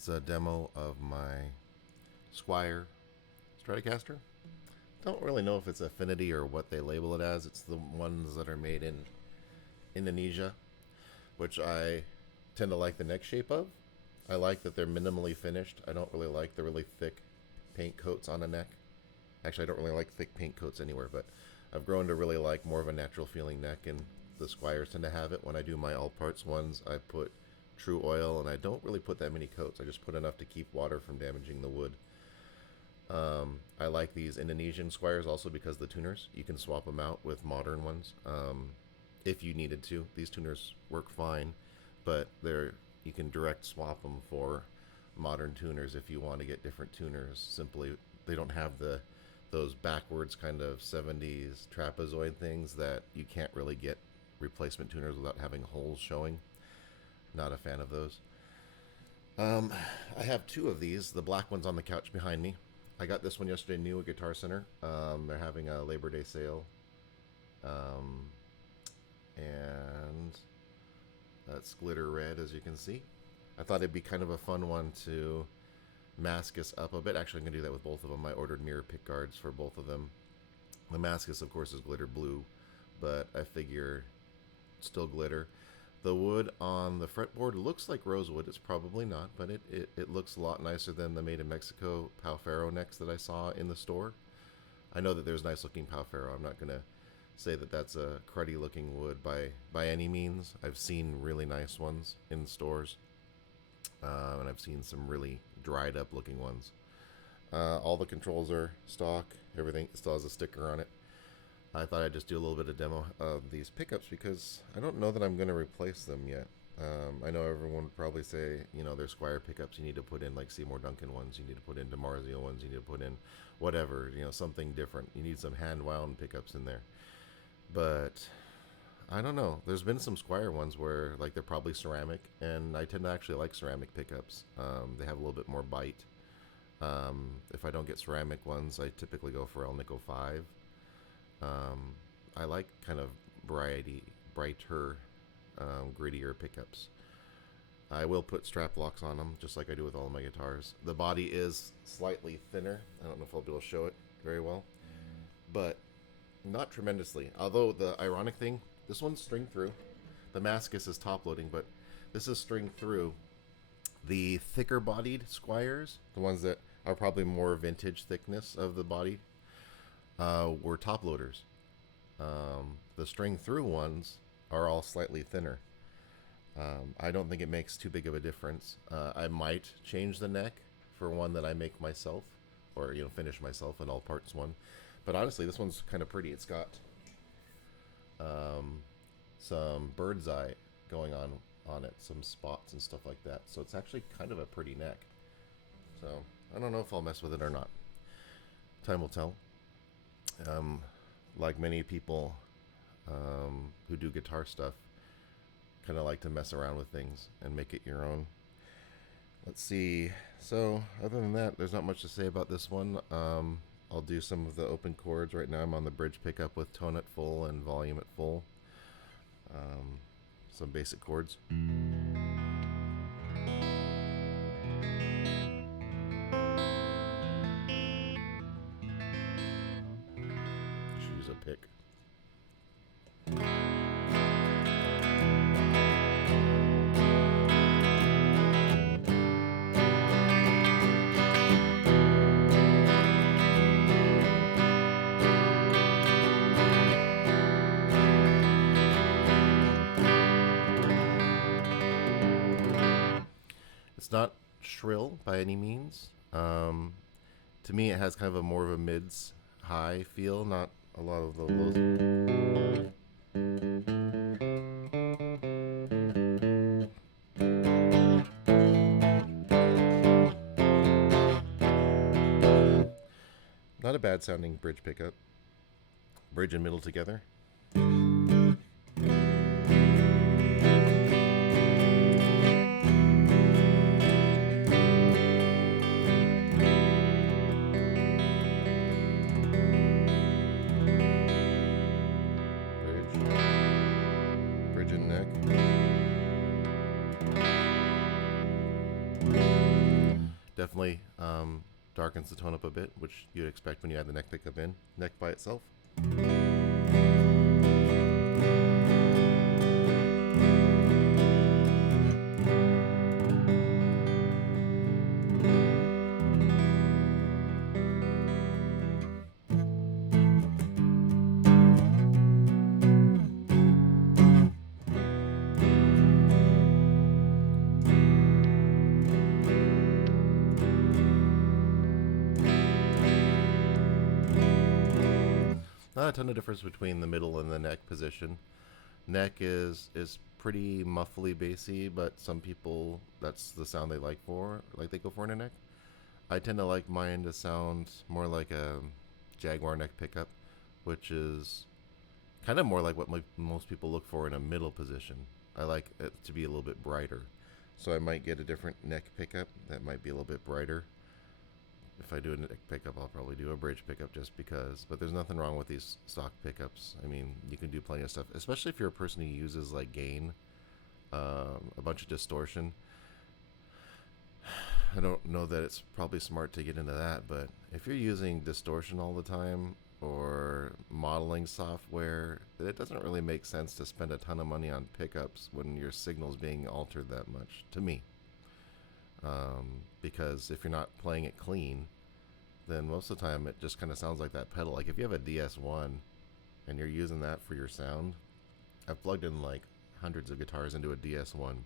It's a demo of my Squier Telecaster. Don't really know if it's Affinity or what they label it as. It's the ones that are made in Indonesia, which I tend to like the neck shape of. I like that they're minimally finished. I don't really like the really thick paint coats on a neck. Actually, I don't really like thick paint coats anywhere, but I've grown to really like more of a natural feeling neck, and the Squiers tend to have it. When I do my all parts ones, I put true oil, and I don't really put that many coats. I just put enough to keep water from damaging the wood. I like these Indonesian Squiers also because the tuners, you can swap them out with modern ones if you needed to. These tuners work fine, but you can direct swap them for modern tuners if you want to get different tuners. Simply, they don't have those backwards kind of 70s trapezoid things that you can't really get replacement tuners without having holes showing. Not a fan of those. I have two of these. The black one's on the couch behind me. I got this one yesterday new at Guitar Center. They're having a Labor Day sale. And that's glitter red, as you can see. I thought it'd be kind of a fun one to mascus up a bit. Actually, I'm going to do that with both of them. I ordered mirror pick guards for both of them. The mascus, of course, is glitter blue, but I figure still glitter. The wood on the fretboard looks like rosewood. It's probably not, but it looks a lot nicer than the Made in Mexico Pau Ferro necks that I saw in the store. I know that there's nice looking Pau Ferro. I'm not going to say that that's a cruddy looking wood by any means. I've seen really nice ones in stores, and I've seen some really dried up looking ones. All the controls are stock. Everything still has a sticker on it. I thought I'd just do a little bit of demo of these pickups because I don't know that I'm going to replace them yet. I know everyone would probably say, there's Squier pickups you need to put in, like Seymour Duncan ones, you need to put in DiMarzio ones, you need to put in whatever, something different. You need some hand-wound pickups in there. But I don't know. There's been some Squier ones where they're probably ceramic, and I tend to actually like ceramic pickups. They have a little bit more bite. If I don't get ceramic ones, I typically go for Alnico 5. I like kind of brighter, grittier pickups. I will put strap locks on them, just like I do with all of my guitars. The body is slightly thinner. I don't know if I'll be able to show it very well, but not tremendously. Although the ironic thing, this one's string through. The Mascus is top loading, but this is string through. The thicker bodied Squiers, the ones that are probably more vintage thickness of the body, were top loaders. The string through ones are all slightly thinner. I don't think it makes too big of a difference. I might change the neck for one that I make myself, or finish myself, an all parts one. But honestly, this one's kind of pretty. It's got some bird's eye going on it, some spots and stuff like that. So it's actually kind of a pretty neck. So I don't know if I'll mess with it or not. Time will tell. Like many people who do guitar stuff, kind of like to mess around with things and make it your own. Let's see. So other than that, there's not much to say about this one. I'll do some of the open chords. Right now I'm on the bridge pickup with tone at full and volume at full. Some basic chords. Should use a pick. It's not shrill by any means. To me, it has kind of a more of a mids high feel, not a lot of the lows. Not a bad sounding bridge pickup. Bridge and middle together. Bridge and neck. definitely darkens the tone up a bit, which you'd expect when you add the neck pickup in. Neck by itself. Not a ton of difference between the middle and the neck position. Neck is pretty muffly bassy, but some people that's the sound they they go for in a neck. I tend to like mine to sound more like a Jaguar neck pickup, which is kind of more like what most people look for in a middle position. I like it to be a little bit brighter, so I might get a different neck pickup that might be a little bit brighter. If I do a neck pickup, I'll probably do a bridge pickup just because. But there's nothing wrong with these stock pickups. I mean, you can do plenty of stuff, especially if you're a person who uses like gain, a bunch of distortion. I don't know that it's probably smart to get into that, but if you're using distortion all the time or modeling software, it doesn't really make sense to spend a ton of money on pickups when your signal's being altered that much, to me. Because if you're not playing it clean, then most of the time it just kind of sounds like that pedal. Like if you have a DS1 and you're using that for your sound, I've plugged in like hundreds of guitars into a DS1,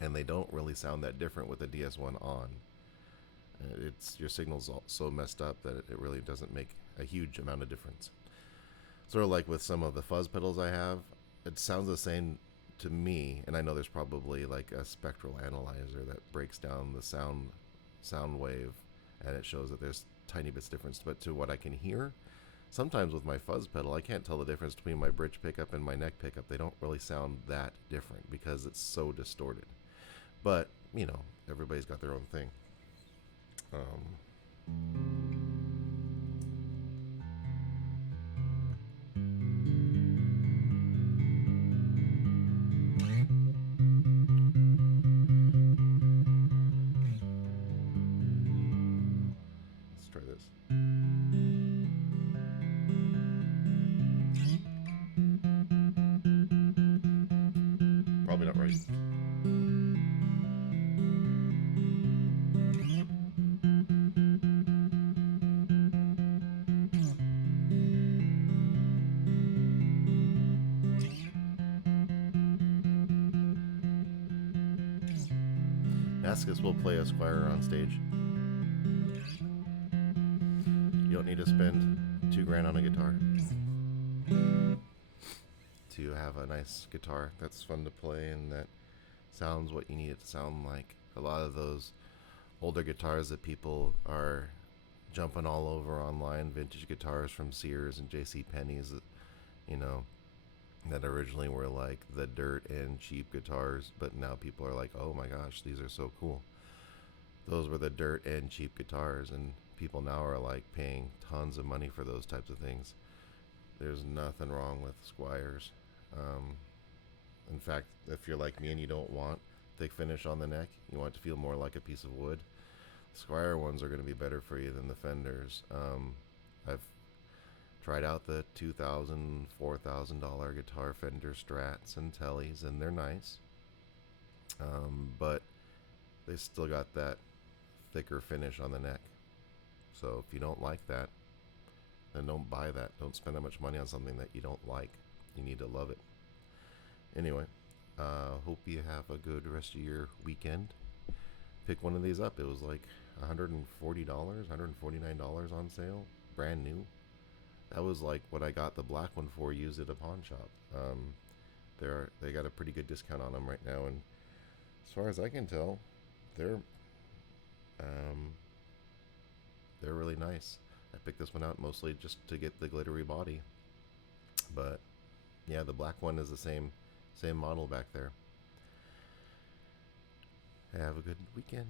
and they don't really sound that different with a DS1 on. It's your signal's so messed up that it really doesn't make a huge amount of difference. Sort of like with some of the fuzz pedals I have, it sounds the same to me, and I know there's probably like a spectral analyzer that breaks down the sound wave, and it shows that there's tiny bits difference. But to what I can hear, sometimes with my fuzz pedal, I can't tell the difference between my bridge pickup and my neck pickup. They don't really sound that different because it's so distorted. But you know, everybody's got their own thing. Let's try this. Probably not right. Maskus will play a Squier on stage. You don't need to spend $2,000 on a guitar to have a nice guitar that's fun to play and that sounds what you need it to sound like. A lot of those older guitars that people are jumping all over online, vintage guitars from Sears and J.C. Penney's, you know, that originally were like the dirt and cheap guitars, but now people are like, oh my gosh, these are so cool. Those were the dirt and cheap guitars, and people now are like paying tons of money for those types of things. There's nothing wrong with Squiers. In fact, if you're like me and you don't want thick finish on the neck, you want it to feel more like a piece of wood, Squier ones are going to be better for you than the Fenders. I've tried out the $2,000, $4,000 guitar Fender Strats and Tellies, and they're nice, but they still got that thicker finish on the neck. So if you don't like that, then don't buy that. Don't spend that much money on something that you don't like. You need to love it. Anyway, hope you have a good rest of your weekend. Pick one of these up. It was like $140, $149 on sale, brand new. That was like what I got the black one for used at a pawn shop. They got a pretty good discount on them right now, and as far as I can tell, they're really nice. I picked this one out mostly just to get the glittery body, but yeah, the black one is the same model back there. Have a good weekend.